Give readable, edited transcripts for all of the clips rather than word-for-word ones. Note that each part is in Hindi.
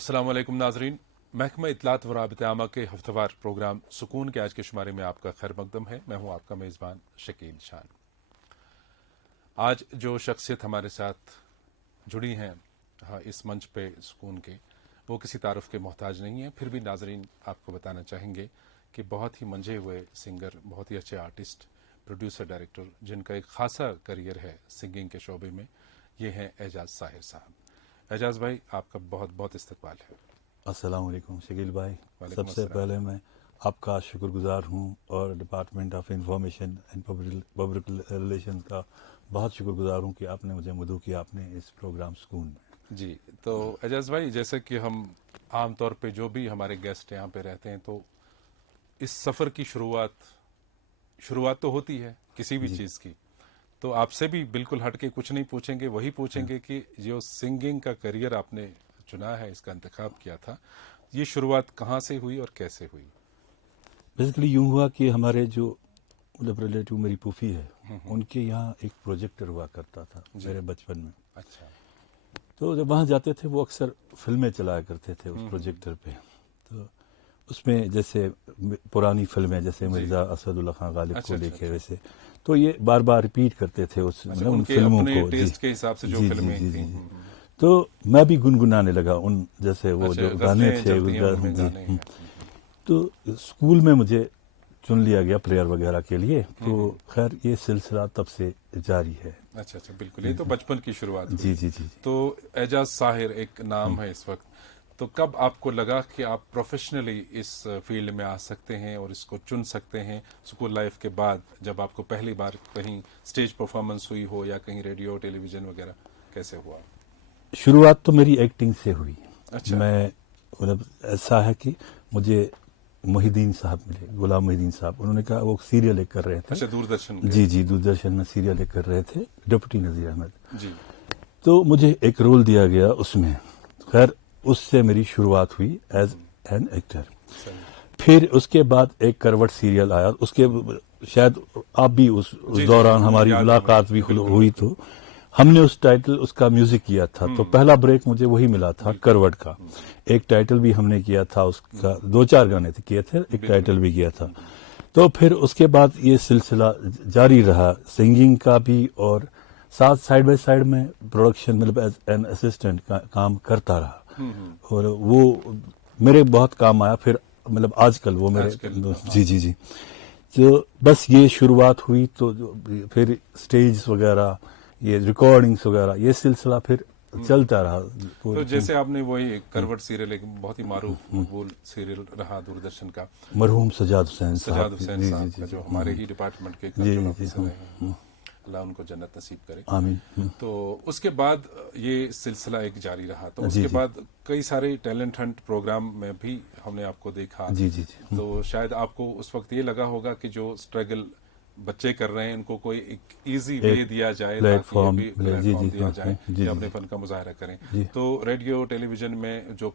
अस्सलाम वालेकुम नाजरीन, महकमा इत्तलात व राबिता आमा के हफ्तेवार प्रोग्राम सुकून के आज के शुमारे में आपका खैर मकदम है। मैं हूं आपका मेज़बान शकील शान। आज जो शख्सियत हमारे साथ जुड़ी हैं इस मंच पे सुकून के, वो किसी तारुफ के मोहताज नहीं है। फिर भी नाजरीन आपको बताना चाहेंगे कि बहुत ही मंझे हुए सिंगर, बहुत ही अच्छे आर्टिस्ट, प्रोड्यूसर, डायरेक्टर, जिनका एक खासा करियर है सिंगिंग के शोबे में, ये हैं एजाज साहिर साहब। एजाज भाई, आपका बहुत बहुत इस्तकबाल है। अस्सलाम वालेकुम शकील भाई। वालेकुम सबसे अस्सलाम। पहले मैं आपका शुक्रगुजार हूँ और department of information and public relation का बहुत शुक्रगुजार हूँ कि आपने मुझे मदऊ किया अपने इस प्रोग्राम सुकून में। जी, तो एजाज भाई, जैसे कि हम आम तौर पे जो भी हमारे गेस्ट यहाँ पे रहते हैं, तो इस सफ़र की शुरुआत तो होती है किसी भी चीज़ की। तो आपसे भी बिल्कुल हट के कुछ नहीं पूछेंगे, वही पूछेंगे कि जो सिंगिंग का करियर आपने चुना है, इसका इंतखाब किया था, ये शुरुआत कहाँ से हुई और कैसे हुई? बेसिकली यूँ हुआ कि हमारे जो मतलब रिलेटिव मेरी फूफी है, उनके यहाँ एक प्रोजेक्टर हुआ करता था मेरे बचपन में। अच्छा। तो जब वहाँ जाते थे वो अक्सर फिल्में चलाया करते थे उस प्रोजेक्टर पे। तो उसमें जैसे पुरानी फिल्में जैसे मिर्ज़ा असदुल्ला खान गालिब को लेके वैसे, तो ये बार बार रिपीट करते थे उस मतलब उन फिल्मों को टेस्ट के हिसाब से जो फिल्में थी। तो मैं भी गुनगुनाने लगा उन जैसे वो जो गाने थे। तो स्कूल में मुझे चुन लिया गया प्लेयर वगैरह के लिए। तो खैर ये सिलसिला तब से जारी है। अच्छा, बिल्कुल, ये तो बचपन की शुरुआत हुई। जी। तो एजाज साहिर एक नाम है इस वक्त, तो कब आपको लगा कि आप प्रोफेशनली इस फील्ड में आ सकते हैं और इसको चुन सकते हैं? स्कूल लाइफ के बाद जब आपको पहली बार कहीं स्टेज परफॉर्मेंस हुई हो या कहीं रेडियो टेलीविजन वगैरह, कैसे हुआ? शुरुआत तो मेरी एक्टिंग से हुई। अच्छा। मैं मतलब ऐसा है कि मुझे मोहिद्दीन साहब मिले, गुलाम मोहिद्दीन साहब। उन्होंने कहा, वो सीरियल एक कर रहे थे। अच्छा, दूरदर्शन के? जी, दूरदर्शन में सीरियल एक कर रहे थे, डिप्टी नजीर अहमद जी। तो मुझे एक रोल दिया गया उसमें। खैर उससे मेरी शुरुआत हुई एज एन एक्टर। फिर उसके बाद एक करवट सीरियल आया, उसके शायद आप भी उस दौरान हमारी मुलाकात भी हुई। तो हमने उस टाइटल उसका म्यूजिक किया था। तो पहला ब्रेक मुझे वही मिला था करवट का। एक टाइटल भी हमने किया था उसका, 2-4 गाने थे किए थे, एक टाइटल भी किया था। तो फिर उसके बाद ये सिलसिला जारी रहा सिंगिंग का भी, और साथ साइड बाय साइड में प्रोडक्शन मतलब एज एन असिस्टेंट का काम करता रहा। और वो मेरे बहुत काम आया फिर, मतलब आजकल वो मेरे जी। तो बस ये शुरुआत हुई। तो फिर स्टेज वगैरह, ये रिकॉर्डिंग्स वगैरह, ये सिलसिला फिर चलता रहा। तो जैसे आपने वही करवट सीरियल, एक बहुत ही मारूफ मकबूल सीरियल रहा दूरदर्शन का, मरहूम सजाद हुसैन साहब का, जो हमारे ही डिपार्टमेंट के कंट्रोल ऑफिसर हैं, अल्लाह उनको जन्नत नसीब करे, आमीन। तो उसके बाद ये सिलसिला एक जारी रहा। तो उसके बाद कई सारे टैलेंट हंट प्रोग्राम में भी हमने आपको देखा। जी। तो शायद आपको उस वक्त ये लगा होगा कि जो स्ट्रगल बच्चे कर रहे हैं, इनको कोई एक इजी वे दिया जाए, प्लेटफॉर्म दिया जाए कि अपने फन का मुजाहरा करें। तो रेडियो टेलीविजन में जो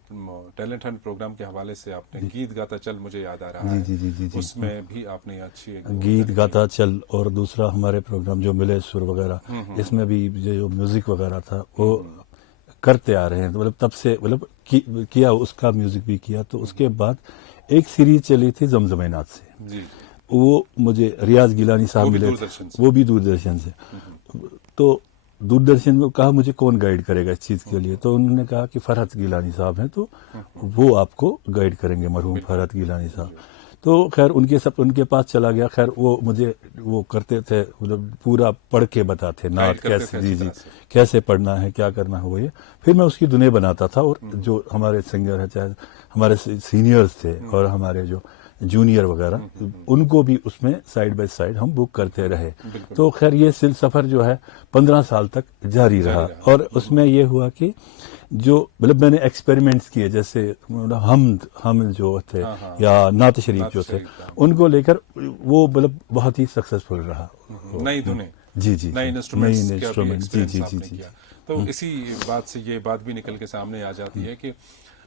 टैलेंट हंट प्रोग्राम के हवाले से आपने गीत गाता चल, मुझे याद आ रहा है, उसमें भी आपने अच्छी गीत गाता चल, और दूसरा हमारे प्रोग्राम जो मिले सुर वगैरह, इसमें भी जो म्यूजिक वगैरह था वो करते आ रहे हैं। मतलब तब से मतलब किया, उसका म्यूजिक भी किया। तो उसके बाद एक सीरीज चली थी जमजमैनात से, वो मुझे रियाज गिलानी साहब मिले, वो भी दूरदर्शन से। तो दूरदर्शन में कहा मुझे कौन गाइड करेगा इस चीज़ के लिए? तो उन्होंने कहा कि फरहत गिलानी साहब हैं, तो वो आपको गाइड करेंगे, मरहूम फरहत गिलानी साहब। तो खैर उनके पास चला गया। खैर वो मुझे वो करते थे, मतलब पूरा पढ़ के बताते नात कैसे, जी कैसे पढ़ना है, क्या करना है वो ये। फिर मैं उसकी धुनें बनाता था, और जो हमारे सिंगर हैं, चाहे हमारे सीनियर्स थे और हमारे जो जूनियर वगैरह, उनको भी उसमें साइड बाय साइड हम बुक करते रहे। तो खैर ये सफर जो है 15 साल तक जारी रहा। और उसमें ये हुआ कि जो मतलब मैंने एक्सपेरिमेंट्स किए, जैसे हम जो थे या नात शरीफ जो थे, उनको लेकर वो मतलब बहुत ही सक्सेसफुल रहा। नई धुनें, जी, नए इंस्ट्रूमेंट्स, जी। तो इसी बात से ये बात भी निकल के सामने आ जाती है कि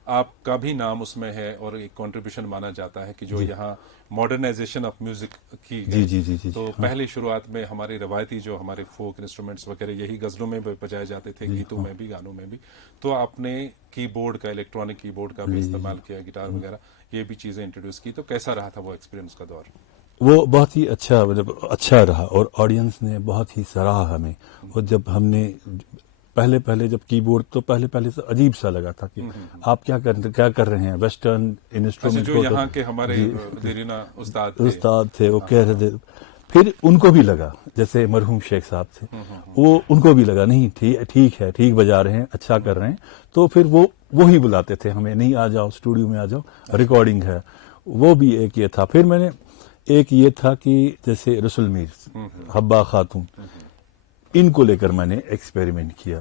आपका भी नाम उसमें है और एक कंट्रीब्यूशन माना जाता है कि जो यहाँ मॉडर्नाइजेशन ऑफ म्यूजिक की जी जी जी जी तो हाँ, पहली शुरुआत में हमारी रवायती जो हमारे फोक इंस्ट्रूमेंट्स वगैरह यही गजलों में भी बजाए जाते थे, गीतों में भी, गानों में भी। तो आपने कीबोर्ड का, इलेक्ट्रॉनिक कीबोर्ड का भी इस्तेमाल किया, गिटार वगैरह ये भी चीजें इंट्रोड्यूस की। तो कैसा रहा था वो एक्सपीरियंस का दौर? वो बहुत ही अच्छा, मतलब अच्छा रहा और ऑडियंस ने बहुत ही सराहा हमें। और जब हमने पहले पहले जब कीबोर्ड, तो पहले पहले से अजीब सा लगा था कि आप क्या कर रहे हैं, वेस्टर्न इंस्ट्रूमेंट जो यहाँ के हमारे देरीना उस्ताद थे वो कह रहे थे। फिर उनको भी लगा, जैसे मरहूम शेख साहब थे, वो उनको भी लगा नहीं ठीक है, ठीक बजा रहे हैं, अच्छा कर रहे हैं। तो फिर वो ही बुलाते थे हमें, नहीं आ जाओ स्टूडियो में, आ जाओ, रिकॉर्डिंग है। वो भी एक ये था। फिर मैंने एक ये था कि जैसे रसुल मीर, हब्बा खातून, इनको लेकर मैंने एक्सपेरिमेंट किया।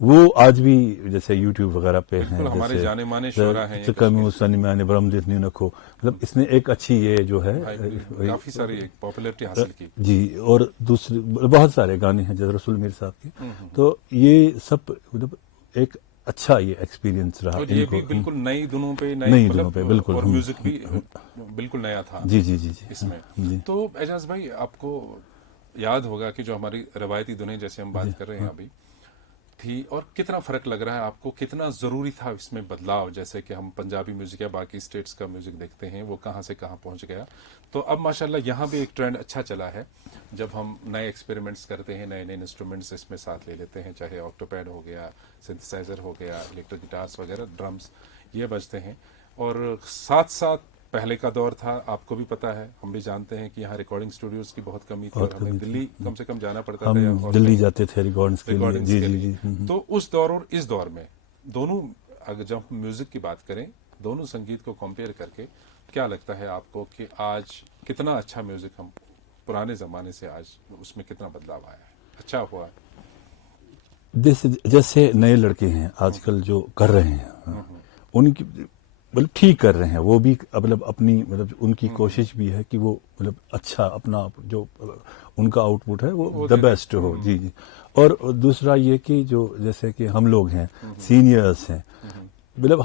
वो आज भी जैसे यूट्यूब वगैरह पे हैं, हमारे जाने माने शोरा हैं, नखो, मतलब इसने एक अच्छी ये जो है काफी सारी एक पॉपुलैरिटी हासिल की जी। और दूसरे बहुत सारे गाने हैं जैसे रसूल मीर साहब के। तो ये सब मतलब एक अच्छा ये एक्सपीरियंस रहा। और ये भी बिल्कुल नई धुनों पे, नई धुनों पे बिल्कुल, और म्यूजिक भी बिल्कुल नया था जी जी जी जी इसमें जी। तो एजाज भाई, आपको याद होगा कि जो हमारी रवायती धुनें जैसे हम बात कर रहे हैं अभी थी, और कितना फर्क लग रहा है आपको, कितना जरूरी था इसमें बदलाव? जैसे कि हम पंजाबी म्यूजिक या बाकी स्टेट्स का म्यूजिक देखते हैं, वो कहाँ से कहाँ पहुंच गया। तो अब माशाल्लाह यहाँ भी एक ट्रेंड अच्छा चला है, जब हम नए एक्सपेरिमेंट्स करते हैं, नए नए इंस्ट्रूमेंट्स इसमें साथ ले लेते हैं, चाहे ऑक्टोपैड हो गया, सिंथेसाइजर हो गया, इलेक्ट्रिक गिटार्स वगैरह, ड्रम्स, ये बजते हैं। और साथ साथ पहले का दौर था, आपको भी पता है, हम भी जानते हैं कि यहाँ रिकॉर्डिंग स्टूडियोज की बहुत कमी थी, और हमें दिल्ली कम से कम जाना पड़ता था, हम दिल्ली जाते थे रिकॉर्डिंग्स के लिए। जी जी जी। तो उस दौर और इस दौर में दोनों, अगर जब म्यूजिक की बात करें, दोनों संगीत को कंपेयर करके क्या लगता है आपको कि आज कितना अच्छा म्यूजिक हम पुराने जमाने से आज उसमें कितना बदलाव आया है, अच्छा हुआ? जैसे नए लड़के हैं आजकल जो कर रहे हैं, उनकी मतलब ठीक कर रहे हैं, वो भी मतलब अपनी मतलब उनकी कोशिश भी है कि वो मतलब अच्छा अपना जो उनका आउटपुट है वो द बेस्ट हो। जी जी। और दूसरा ये कि जो जैसे कि हम लोग हैं, सीनियर्स हैं, मतलब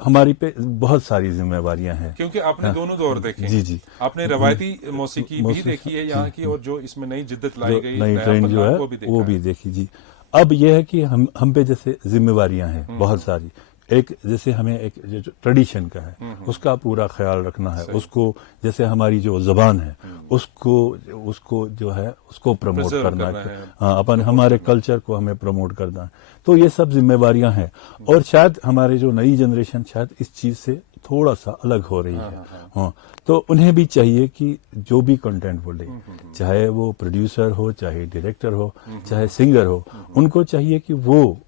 हमारी पे बहुत सारी जिम्मेवारियां हैं, क्योंकि आपने दोनों दौर देखे। जी जी। आपने रवायती मौसीकी भी देखी है यहाँ की, और जो इसमें नई जिद्दत लाई गई, नई ट्रेंड जो है वो भी देखी जी। अब यह है कि हम पे जैसे जिम्मेवारियां हैं बहुत सारी। एक जैसे हमें एक जो ट्रेडिशन का है उसका पूरा ख्याल रखना है, उसको जैसे हमारी जो जबान है उसको जो है उसको प्रमोट करना है। हाँ, अपन हमारे कल्चर को हमें प्रमोट करना है। तो ये सब जिम्मेवारियां हैं, और शायद हमारे जो नई जनरेशन शायद इस चीज से थोड़ा सा अलग हो रही है। हाँ, तो उन्हें भी चाहिए कि जो भी कंटेंट बोले, चाहे वो प्रोड्यूसर हो, चाहे डायरेक्टर हो, चाहे सिंगर हो, उनको चाहिए कि वो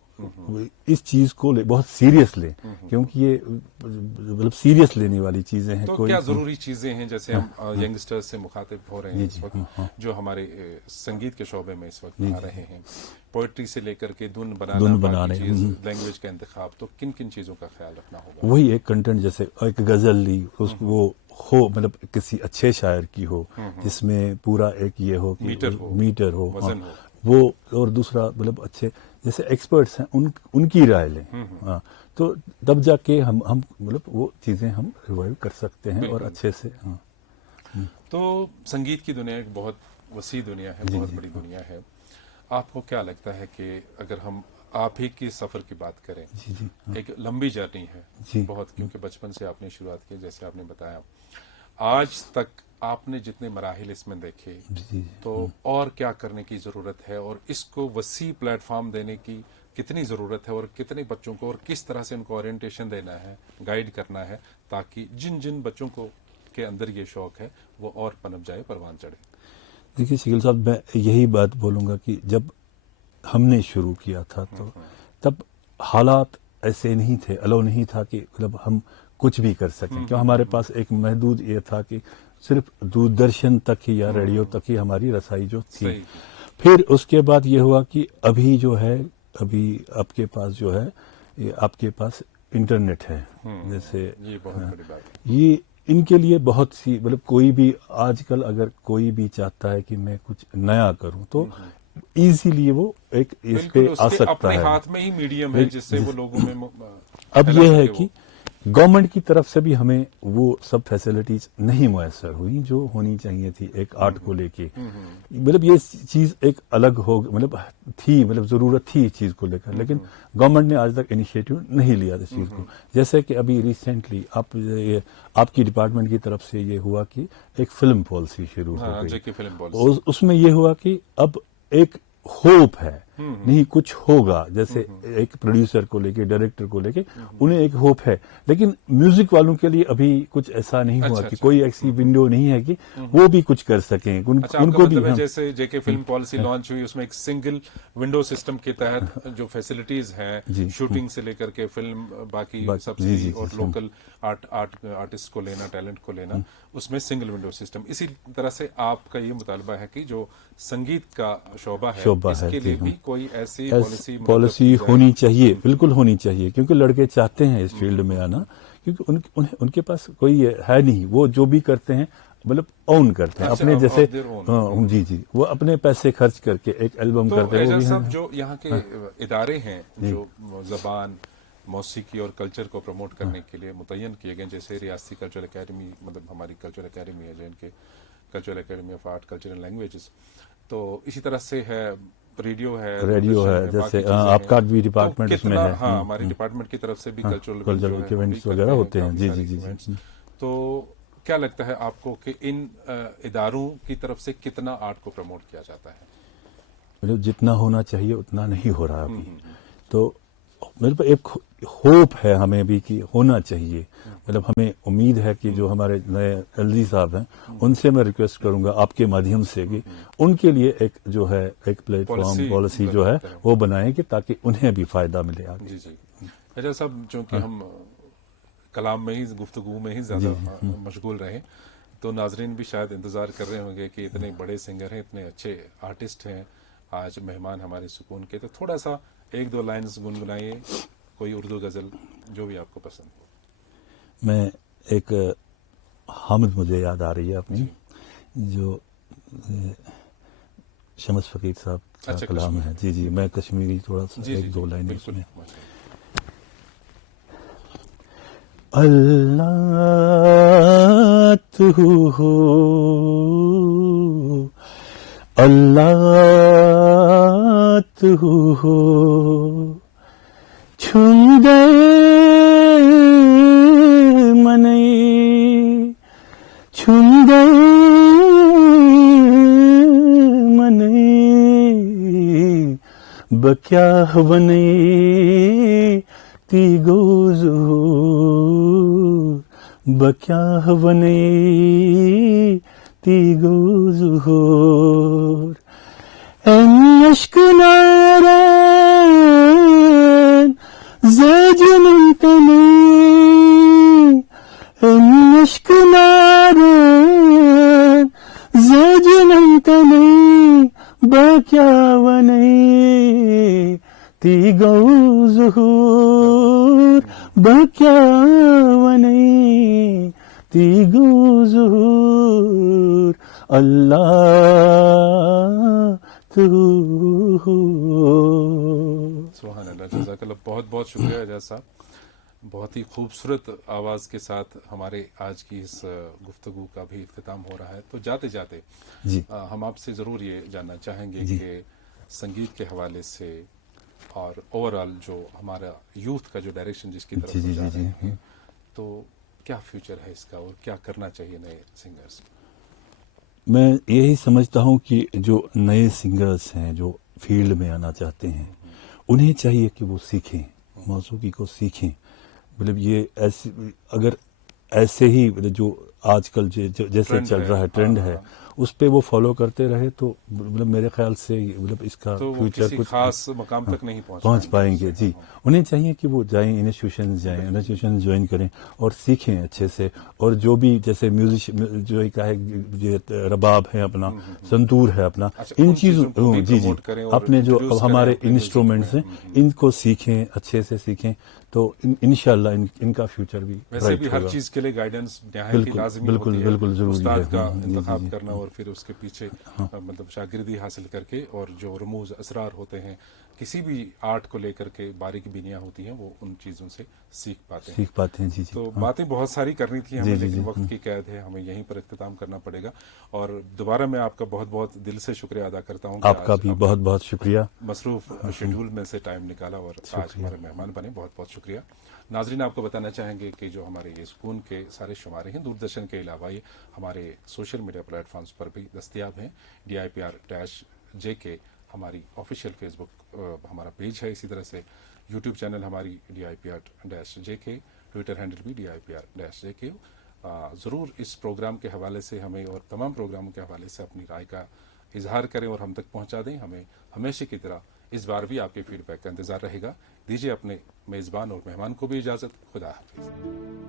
इस चीज को बहुत सीरियस ले, क्योंकि ये मतलब सीरियस लेने वाली चीजें हैं। तो क्या जरूरी चीजें हैं, जैसे हम यंगस्टर्स से मुखातिब हो रहे हैं इस वक्त, जो हमारे संगीत के शोबे में इस वक्त आ रहे हैं, पोएट्री से लेकर के धुन बनाने, लैंग्वेज का इंतखाब, तो किन किन चीजों का ख्याल रखना होगा? वही एक कंटेंट, जैसे एक गजल ली, वो हो मतलब किसी अच्छे शायर की हो, जिसमें पूरा एक ये हो कि मीटर हो, वजन हो, वो, और दूसरा मतलब अच्छे जैसे एक्सपर्ट्स हैं उनकी राय लें। हाँ, तो तब जाके हम मतलब वो चीजें हम रिवाइव कर सकते हैं और अच्छे से। हाँ। तो संगीत की दुनिया एक बहुत वसी दुनिया है, बहुत बड़ी दुनिया है। आपको क्या लगता है कि अगर हम आप ही की सफर की बात करें, एक लंबी जर्नी है बहुत, क्योंकि बचपन से आपने शुरुआत की, जैसे आपने बताया, आज तक आपने जितने मराहिल इसमें देखे, तो और क्या करने की जरूरत है, और इसको वसी प्लेटफॉर्म देने की कितनी जरूरत है, और कितने बच्चों को और किस तरह से उनको ओरिएंटेशन देना है, गाइड करना है, ताकि जिन जिन बच्चों को के अंदर ये शौक है वो और पनप जाए, परवान चढ़े? देखिए शकील साहब, मैं यही बात बोलूंगा कि जब हमने शुरू किया था तो तब हालात ऐसे नहीं थे, अलाउ नहीं था कि मतलब हम कुछ भी कर सकें, क्यों हमारे पास एक महदूद ये था कि सिर्फ दूरदर्शन तक ही या रेडियो तक ही हमारी रसाई जो थी। फिर उसके बाद ये हुआ कि अभी जो है, अभी आपके पास जो है, ये आपके पास इंटरनेट है, जैसे ये बहुत बड़ी बात है। ये इनके लिए बहुत सी मतलब कोई भी आजकल अगर कोई भी चाहता है कि मैं कुछ नया करूं तो इजीली वो एक इस पे आ सकता अपने है। हाथ में ही मीडियम है जिससे वो लोगों में अब फैला ये सके है वो। कि गवर्नमेंट की तरफ से भी हमें वो सब फैसिलिटीज नहीं मुयसर हुई जो होनी चाहिए थी एक आर्ट को लेके। मतलब ये चीज एक अलग हो, मतलब थी, मतलब जरूरत थी इस चीज को लेकर, लेकिन गवर्नमेंट ने आज तक इनिशिएटिव नहीं लिया इस चीज को। जैसे कि अभी रिसेंटली आपकी डिपार्टमेंट की तरफ से ये हुआ कि एक फिल्म पॉलिसी शुरू हो हाँ, गई। जेके फिल्म पॉलिसी। उसमें ये हुआ कि अब एक होप है, नहीं कुछ होगा, जैसे एक प्रोड्यूसर को लेके, डायरेक्टर को लेके उन्हें एक होप है, लेकिन म्यूजिक वालों के लिए अभी कुछ ऐसा नहीं हुआ कि कोई ऐसी विंडो नहीं है कि वो भी कुछ कर सकें। अच्छा, आपका उनको भी मतलब है जैसे जेके फिल्म पॉलिसी लॉन्च हुई, उसमें एक सिंगल विंडो सिस्टम के तहत जो फैसिलिटीज हैं, शूटिंग से लेकर के फिल्म बाकी सब्सिडी और लोकल आर्टिस्ट को लेना, टैलेंट को लेना, उसमें सिंगल विंडो सिस्टम। इसी तरह से आपका ये मुतालबा है कि जो संगीत का शोबा है इसके लिए भी कोई ऐसी पॉलिसी होनी चाहिए, बिल्कुल होनी चाहिए, क्योंकि लड़के चाहते हैं इस फील्ड में आना, क्योंकि उनके पास कोई है नहीं, वो जो भी करते हैं मतलब ओन करते हैं अपने, जैसे जी वो अपने पैसे खर्च करके एक एल्बम करते हैं। सब जो यहाँ के इदारे हैं जो जबान, मौसीकी और कल्चर को प्रमोट करने के लिए मुतय्यन किए गए, जैसे रियासती कल्चरल एकेडमी, मतलब हमारी कल्चरल एकेडमी है जिनके cultural academy of art, culture and languages, तो इसी तरह से है रेडियो है, जैसे आपका भी डिपार्टमेंट इसमें है। हाँ, हमारे डिपार्टमेंट की तरफ से भी कल्चरल इवेंट्स वगैरह होते हैं। जी जी जी। तो क्या लगता है आपको कि इन इदारों की तरफ से कितना आर्ट को प्रमोट किया जाता है? मतलब जितना होना चाहिए उतना नहीं हो रहा अभी। तो मेरे पर एक होप है हमें भी कि होना चाहिए। मतलब हमें उम्मीद है कि जो हमारे नए एलजी साहब हैं उनसे मैं रिक्वेस्ट करूंगा आपके माध्यम से कि उनके लिए एक जो है एक प्लेटफॉर्म पॉलिसी जो है वो बनाएं कि ताकि उन्हें भी फायदा मिले आगे। जी जी। अच्छा साहब, चूंकि हम कलाम में ही, गुफ्तगू में ही ज्यादा मशगूल रहे, तो नाजरीन भी शायद इंतजार कर रहे होंगे कि इतने बड़े सिंगर हैं, इतने अच्छे आर्टिस्ट हैं, आज मेहमान हमारे सुकून के, तो थोड़ा सा एक दो लाइन्स गुनगुनाइए, कोई उर्दू गजल जो भी आपको पसंद हो। मैं एक हामिद मुझे याद आ रही है अपनी, जो शमस फकीर साहब का कलाम है। जी जी, मैं कश्मीरी थोड़ा सा एक दो लाइन इसमें। अल्लाह तू हो, अल्लाह तू हो, छुन गए मने, छुन गए मने, बक्या बने ती गोज़ूर, बक्या बने ती गोज़ूर, अश्क नारायण ज़जनन तने, अश्क नारायण ज़जनन तने, बक्या बने ती गोज़ूर, बक्या बने ती गोज़ूर, अल्लाह तू हो। सुभान अल्लाह, जज़ाकल्लाह, बहुत बहुत शुक्रिया एजाज साहब। बहुत ही खूबसूरत आवाज़ के साथ हमारे आज की इस गुफ्तगू का भी इख्तिताम हो रहा है। तो जाते जाते जी हम आपसे ज़रूर ये जानना चाहेंगे कि संगीत के हवाले से और ओवरऑल जो हमारा यूथ का जो डायरेक्शन जिसकी तरफ जा रहे हैं, तो क्या फ्यूचर है इसका और क्या करना चाहिए नए सिंगर्स को? मैं यही समझता हूँ कि जो नए सिंगर्स हैं जो फील्ड में आना चाहते हैं, उन्हें चाहिए कि वो सीखें, मौसीकी को सीखें। मतलब ये ऐसे, अगर ऐसे ही जो आजकल जैसे चल रहा है, ट्रेंड है, उस पे वो फॉलो करते रहे तो मतलब मेरे ख्याल से मतलब इसका तो फ्यूचर कुछ खास मकाम तक नहीं पहुंच पाएंगे। जी, उन्हें चाहिए कि वो जाएं, इंस्टीट्यूशन ज्वाइन करें और सीखें अच्छे से। और जो भी जैसे म्यूजिक जो एक है, रबाब है अपना, संतूर है अपना, इन चीजों जी जी अपने जो अब हमारे इंस्ट्रूमेंट्स हैं इनको सीखें, अच्छे से सीखें, तो इंशाल्लाह इनका फ्यूचर भी वैसे भी हर चीज के लिए गाइडेंस निहायत लाज़िम लाजमी बिल्कुल, होती है बिल्कुल ज़रूरी उस्ताद है। का जी, इंतखाब जी। करना और फिर उसके पीछे मतलब शागिर्दी हासिल करके और जो रमूज असरार होते हैं किसी भी आर्ट को लेकर के बारीक बीनियां होती हैं वो उन चीज़ों से सीख पाते हैं। सीख पाते हैं। जी, जी। तो हाँ। बातें बहुत सारी करनी थी जी, हमें, जी, लेकिन जी। वक्त की कैद है, हमें यहीं पर इख्तिताम करना पड़ेगा। और दोबारा मैं आपका बहुत बहुत दिल से शुक्रिया अदा करता हूँ कि आपका आज भी अपने बहुत-बहुत शुक्रिया। मसरूफ शेड्यूल में से टाइम निकाला और आज शुक्रिया। हमारे मेहमान बने। बहुत बहुत शुक्रिया। नाजरीन, आपको बताना चाहेंगे कि जो हमारे ये सुकून के सारे शुमारे हैं दूरदर्शन के अलावा ये हमारे सोशल मीडिया प्लेटफॉर्म्स पर भी दस्तियाब हैं। DIPR-JK हमारी ऑफिशियल फेसबुक हमारा पेज है, इसी तरह से यूट्यूब चैनल हमारी DIPR-JK, ट्विटर हैंडल भी DIPR-JK। ज़रूर इस प्रोग्राम के हवाले से हमें और तमाम प्रोग्रामों के हवाले से अपनी राय का इजहार करें और हम तक पहुंचा दें। हमें हमेशा की तरह इस बार भी आपके फीडबैक का इंतज़ार रहेगा। दीजिए अपने मेज़बान और मेहमान को भी इजाज़त। खुदा हाफिज़।